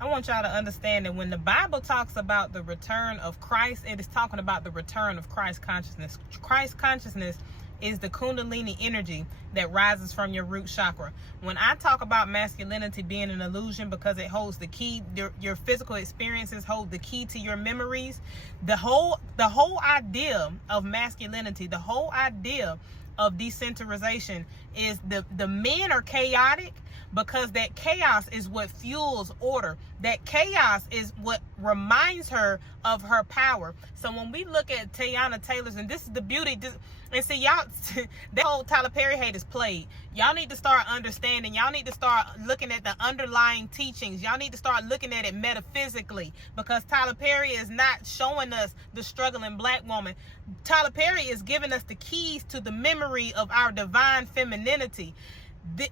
I want y'all to understand that when the Bible talks about the return of Christ, it is talking about the return of Christ consciousness. Christ consciousness is the Kundalini energy that rises from your root chakra. When I talk about masculinity being an illusion because it holds the key, your physical experiences hold the key to your memories, the whole idea of masculinity, the whole idea of decentralization is the men are chaotic because that chaos is what fuels order. That chaos is what reminds her of her power. So when we look at Teyana Taylor's, and this is the beauty, and see y'all, that whole Tyler Perry hate is played. Y'all need to start understanding. Y'all need to start looking at the underlying teachings. Y'all need to start looking at it metaphysically, because Tyler Perry is not showing us the struggling black woman. Tyler Perry is giving us the keys to the memory of our divine femininity.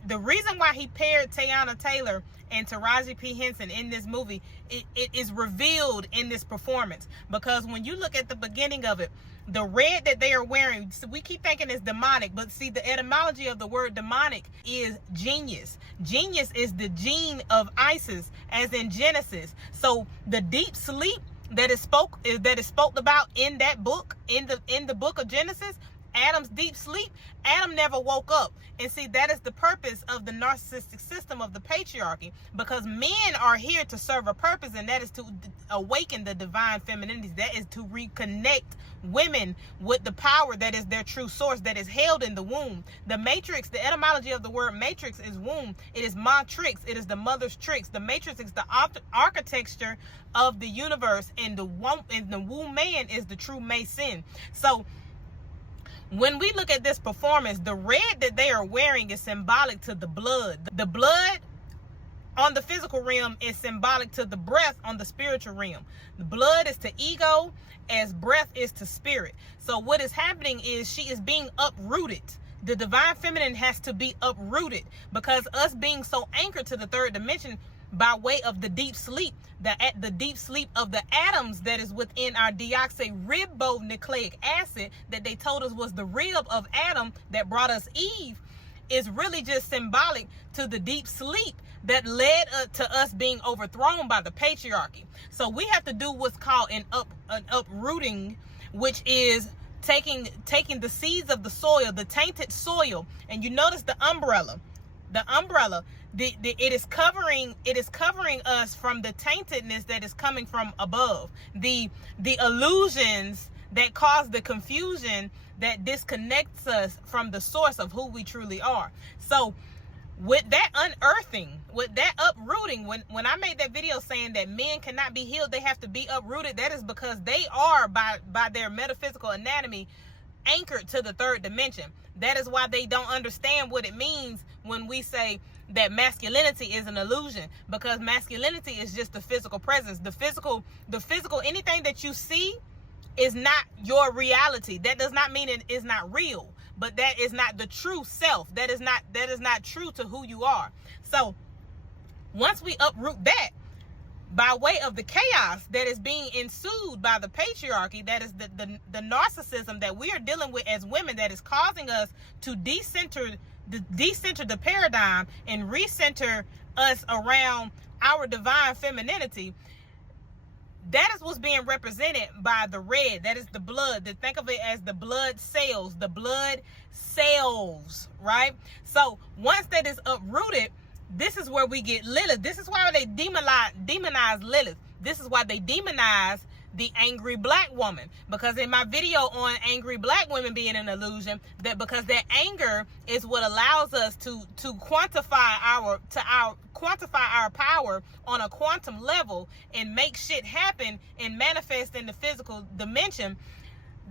The reason why he paired Teyana Taylor and Taraji P. Henson in this movie, it is revealed in this performance. Because when you look at the beginning of it, the red that they are wearing, so we keep thinking it's demonic, but see, the etymology of the word demonic is genius. Genius is the gene of Isis, as in Genesis. So the deep sleep that is spoke about in that book, in the book of Genesis, Adam's deep sleep, Adam never woke up. And see, that is the purpose of the narcissistic system of the patriarchy, because men are here to serve a purpose, and that is to awaken the divine femininity. That is to reconnect women with the power that is their true source, that is held in the womb. The matrix, the etymology of the word matrix is womb. It is matrix. It is the mother's tricks. The matrix is the architecture of the universe, and the womb man is the true mason. So when we look at this performance, the red that they are wearing is symbolic to the blood. The blood on the physical realm is symbolic to the breath on the spiritual realm. The blood is to ego as breath is to spirit. So what is happening is she is being uprooted. The divine feminine has to be uprooted, because us being so anchored to the third dimension by way of the deep sleep, the deep sleep of the atoms that is within our deoxyribonucleic acid that they told us was the rib of Adam that brought us Eve, is really just symbolic to the deep sleep that led to us being overthrown by the patriarchy. So we have to do what's called an uprooting, which is taking the seeds of the soil, the tainted soil, and you notice the umbrella. It is covering us from the taintedness that is coming from above. The illusions that cause the confusion that disconnects us from the source of who we truly are. So with that unearthing, with that uprooting, when I made that video saying that men cannot be healed, they have to be uprooted, that is because they are by their metaphysical anatomy anchored to the third dimension. That is why they don't understand what it means when we say that masculinity is an illusion, because masculinity is just the physical presence. The physical, anything that you see is not your reality. That does not mean it is not real, but that is not the true self. That is not true to who you are. So once we uproot that, by way of the chaos that is being ensued by the patriarchy, that is the narcissism that we are dealing with as women, that is causing us to decenter the paradigm and recenter us around our divine femininity. That is what's being represented by the red. That is the blood. Think of it as the blood cells. The blood cells, right? So once that is uprooted, this is where we get Lilith. This is why they demonize Lilith. This is why they demonize the angry black woman. Because in my video on angry black women being an illusion, that because that anger is what allows us to quantify our power on a quantum level and make shit happen and manifest in the physical dimension.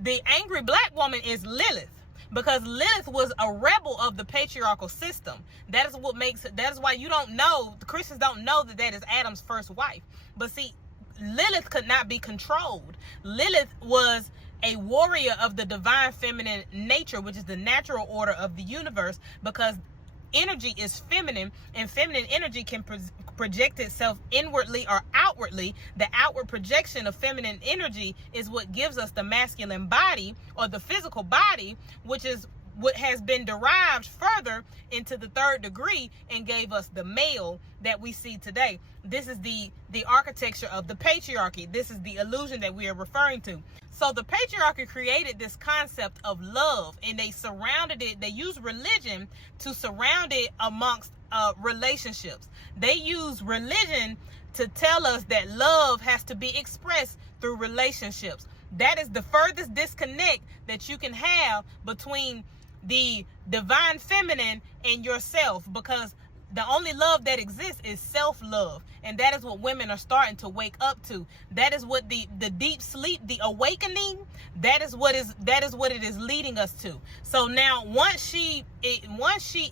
The angry black woman is Lilith. Because Lilith was a rebel of the patriarchal system. That is why you don't know, the Christians don't know that is Adam's first wife. But see, Lilith could not be controlled. Lilith was a warrior of the divine feminine nature, which is the natural order of the universe, because energy is feminine, and feminine energy can project itself inwardly or outwardly. The outward projection of feminine energy is what gives us the masculine body, or the physical body, which is what has been derived further into the third degree and gave us the male that we see today. This is the architecture of the patriarchy. This is the illusion that we are referring to. So the patriarchy created this concept of love, and they surrounded it. They used religion to surround it amongst relationships. They use religion to tell us that love has to be expressed through relationships. That is the furthest disconnect that you can have between the divine feminine and yourself, because the only love that exists is self-love. And that is what women are starting to wake up to. That is what the deep sleep, the awakening, that is what it is leading us to. So now once she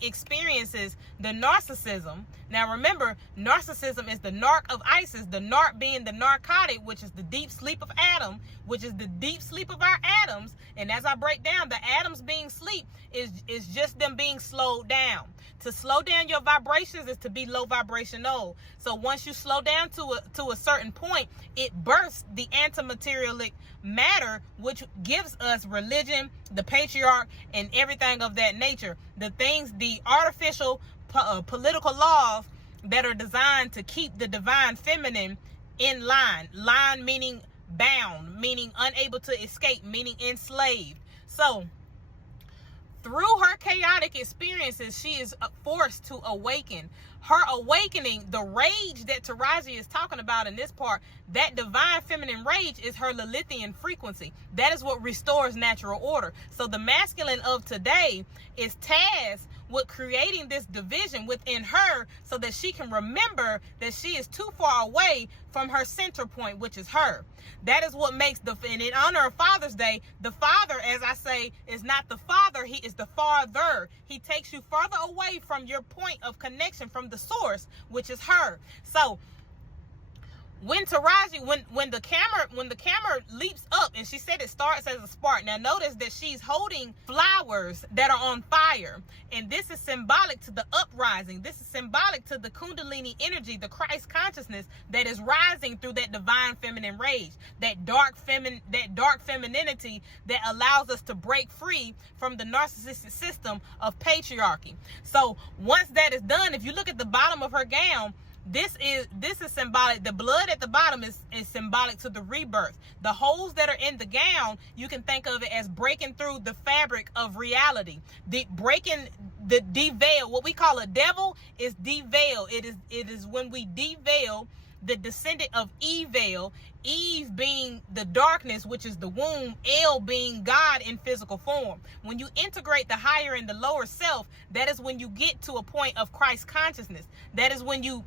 experiences the narcissism, now remember, narcissism is the narc of Isis, the narc being the narcotic, which is the deep sleep of Adam, which is the deep sleep of our atoms. And as I break down, the atoms being sleep is just them being slowed down. To slow down your vibrations is to be low vibrational. So once you slow down to a certain point, it bursts the antimaterialic matter, which gives us religion, the patriarch, and everything of that nature. The things, the artificial political laws that are designed to keep the divine feminine in line. Line meaning bound, meaning unable to escape, meaning enslaved. So through her chaotic experiences, she is forced to awaken. Her awakening, the rage that Taraji is talking about in this part, that divine feminine rage is her Lilithian frequency. That is what restores natural order. So the masculine of today is tasked with creating this division within her so that she can remember that she is too far away from her center point, which is her. That is what makes and in honor of Father's Day, the father, as I say, is not the father, he is the farther. He takes you further away from your point of connection, from the source, which is her. So when Taraji, when the camera leaps up, and she said it starts as a spark. Now notice that she's holding flowers that are on fire, and this is symbolic to the uprising. This is symbolic to the Kundalini energy, the Christ consciousness that is rising through that divine feminine rage, that dark femininity that allows us to break free from the narcissistic system of patriarchy. So once that is done, if you look at the bottom of her gown, this is symbolic. The blood at the bottom is symbolic to the rebirth. The holes that are in the gown, you can think of it as breaking through the fabric of reality. Breaking the deveil. What we call a devil is deveil. It is when we deveil the descendant of Evil, Eve being the darkness, which is the womb, El being God in physical form. When you integrate the higher and the lower self, that is when you get to a point of Christ consciousness. That is when you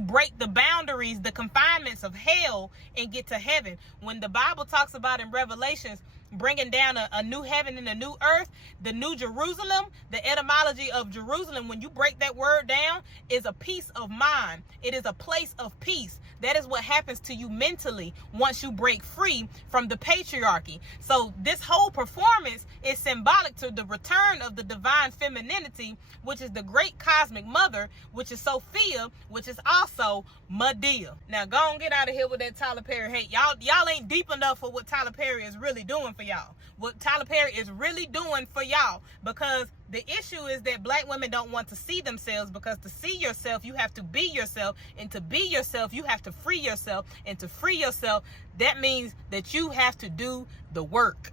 break the boundaries, the confinements of hell, and get to heaven. When the Bible talks about in Revelations bringing down a new heaven and a new earth, the new Jerusalem, the etymology of Jerusalem, when you break that word down, is a peace of mind. It is a place of peace. That is what happens to you mentally once you break free from the patriarchy. So this whole performance is symbolic to the return of the divine femininity, which is the great cosmic mother, which is Sophia, which is also Madea. Now go on, get out of here with that Tyler Perry hate. Y'all ain't deep enough for what Tyler Perry is really doing for y'all. What Tyler Perry is really doing for y'all, because the issue is that black women don't want to see themselves, because to see yourself, you have to be yourself. And to be yourself, you have to free yourself. And to free yourself, that means that you have to do the work.